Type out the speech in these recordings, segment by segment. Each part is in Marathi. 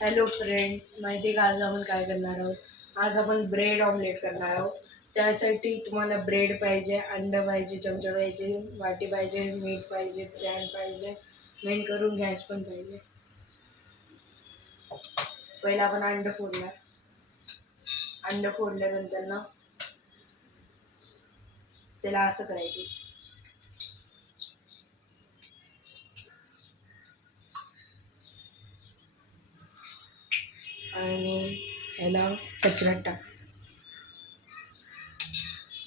हॅलो फ्रेंड्स, माहिती का आज आपण काय करणार आहोत? आज आपण ब्रेड ऑमलेट करणार आहोत. त्यासाठी तुम्हाला ब्रेड पाहिजे, अंडं पाहिजे, चमचा पाहिजे, वाटी पाहिजे, मीठ पाहिजे, पॅन पाहिजे, मेन करून गॅस पण पाहिजे. पहिला आपण अंड फोडणार. अंड फोडल्यानंतर ना त्याला असं करायचे. आणि ह्याला कचऱ्यात टाकायचं.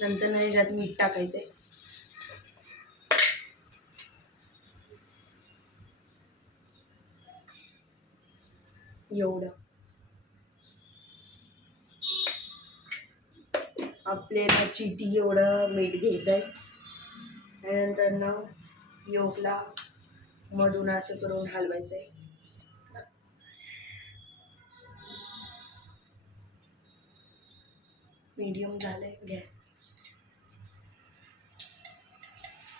नंतर ना ह्याच्यात मीठ टाकायचं आहे. एवढं आपल्याला चिटी एवढं मीठ घ्यायचं आहे. त्यानंतर ना योगला मधून असं करून हलवायचं आहे. मीडियम झालंय गॅस.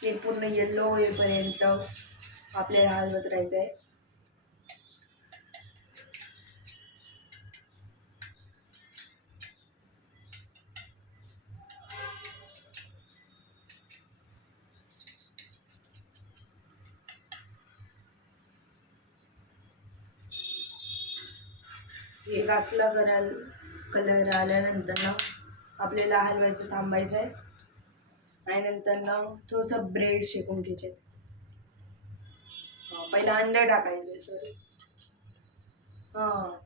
ते पूर्ण येल्लो होईपर्यंत आपल्याला हलवत राहायचं आहे. एक असला कलर आल्यानंतर ना आपल्याला हलवायचं थांबायचं आहे. आणि नंतर ना थोडंसं ब्रेड शेकून घ्यायचे. पहिला अंडा टाकायचे. सॉरी,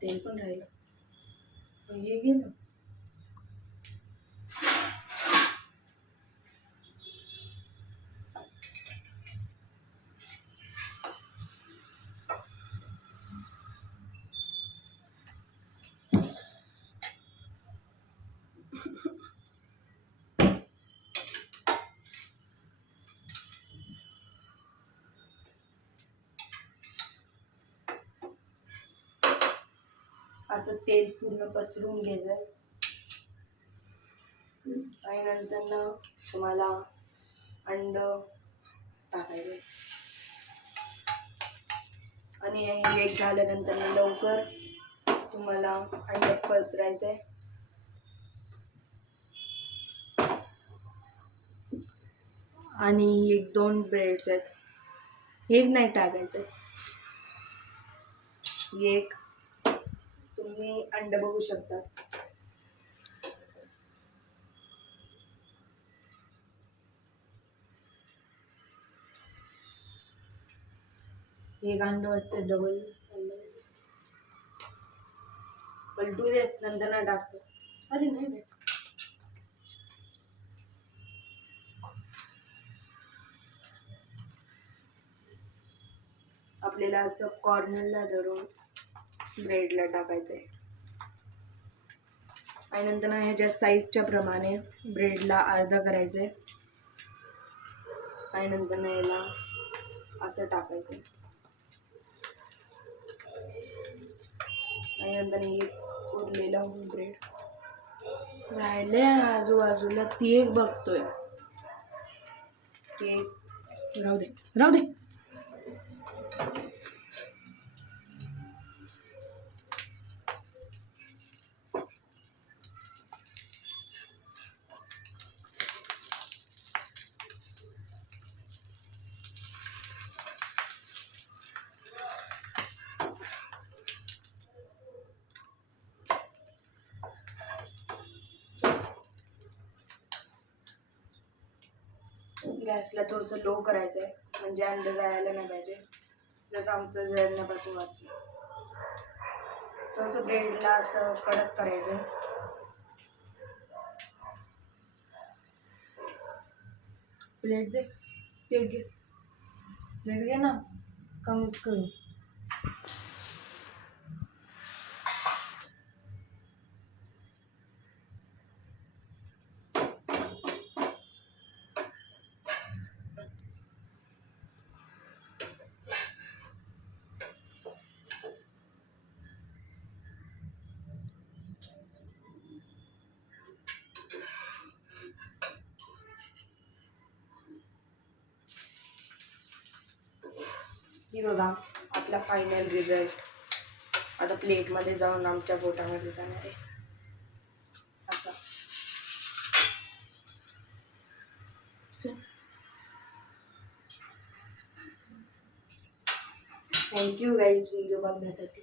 तेल पण राहिलं. हे घे ना. असं तेल पूर्ण पसरून घ्यायचं. आणि नंतर ना तुम्हाला अंड टाकायचे. आणि हे एक झाल्यानंतर लवकर तुम्हाला अंड्यात पसरायचंय. आणि एक दोन ब्रेड्स आहेत. एक नाही टाकायचं, एक तुम्ही अंड बघू शकता. एक अंड वाटतं डबल. पलटू दे, नंतर ना टाकतो. अरे नाही, आपल्याला असं कॉर्नरला धरून ब्रेडला टाकायचंय. आणि नंतर ना ह्याच्या साईजच्या प्रमाणे ब्रेडला अर्धा करायचंय. आणि नंतर ना याला असं टाकायचंय. आणि नंतर एक उरलेला ब्रेड राहिले आजूबाजूला, ती एक बघतोय. ते राहू दे, राहू दे. गॅसला थोडंसं लो करायचं आहे, म्हणजे अंड जाळायला नाही पाहिजे. जसं आमचं जळण्यापासून वाचलं. थोडंसं ब्रेडला असं कडक करायचं. प्लेट दे, ते घे. प्लेट घे ना, कमीच करू. ही बघा आपला फायनल रिझल्ट आता प्लेटमध्ये जाऊन आमच्या पोटामध्ये जाणार आहे असं. थँक्यू गाईज व्हिडिओ बघण्यासाठी.